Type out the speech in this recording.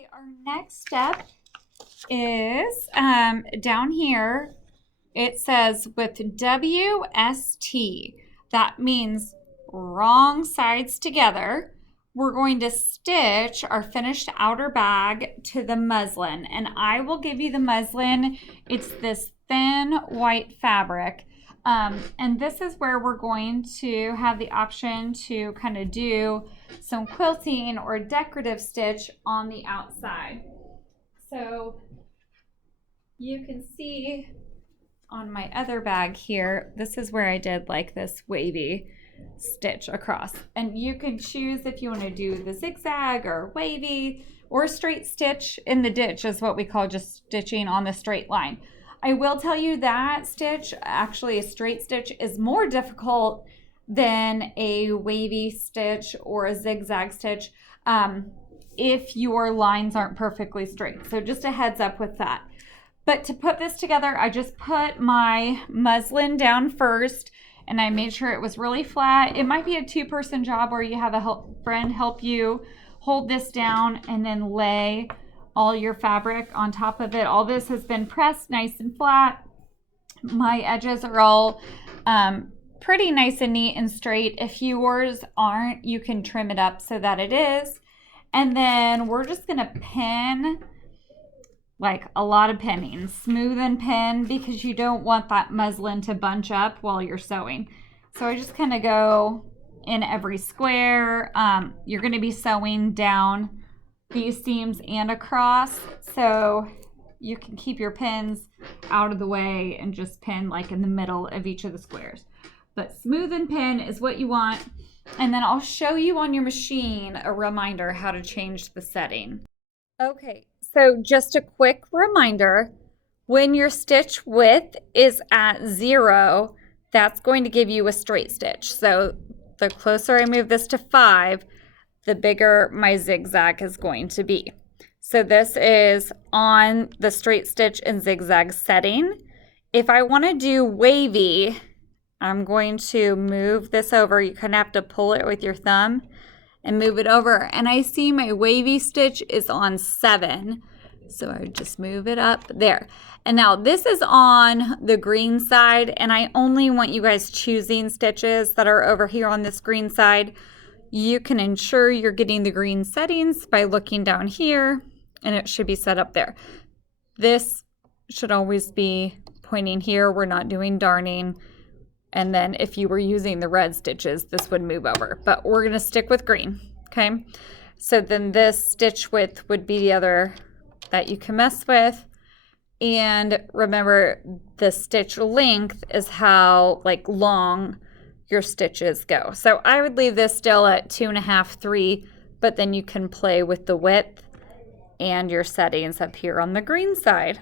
Okay, our next step is down here. It says with WST. That means wrong sides together. We're going to stitch our finished outer bag to the muslin, and I will give you the muslin. It's this thin white fabric. And this is where we're going to have the option to kind of do some quilting or decorative stitch on the outside. So you can see on my other bag here, this is where I did like this wavy stitch across. And you can choose if you want to do the zigzag or wavy or straight stitch in the ditch is what we call just stitching on the straight line. I will tell you that stitch, actually a straight stitch, is more difficult than a wavy stitch or a zigzag stitch if your lines aren't perfectly straight. So just a heads up with that. But to put this together, I just put my muslin down first and I made sure it was really flat. It might be a two-person job where you have a friend help you hold this down and then lay all your fabric on top of it. All this has been pressed nice and flat. My edges are all pretty nice and neat and straight. If yours aren't, you can trim it up so that it is. And then we're just gonna pin, like a lot of pinning, smooth and pin, because you don't want that muslin to bunch up while you're sewing. So I just kind of go in every square. You're gonna be sewing down these seams and across, so you can keep your pins out of the way and just pin like in the middle of each of the squares. But smooth and pin is what you want. And then I'll show you on your machine a reminder how to change the setting. Okay, so just a quick reminder, when your stitch width is at 0, that's going to give you a straight stitch. So the closer I move this to 5, the bigger my zigzag is going to be. So this is on the straight stitch and zigzag setting. If I want to do wavy, I'm going to move this over. You kind of have to pull it with your thumb and move it over. And I see my wavy stitch is on 7. So I just move it up there. And now this is on the green side, and I only want you guys choosing stitches that are over here on this green side. You can ensure you're getting the green settings by looking down here, and it should be set up there. This should always be pointing here. We're not doing darning. And then if you were using the red stitches, this would move over. But we're going to stick with green, okay? So then this stitch width would be the other that you can mess with. And remember, the stitch length is how long your stitches go. So I would leave this still at 2.5, 3, but then you can play with the width and your settings up here on the green side.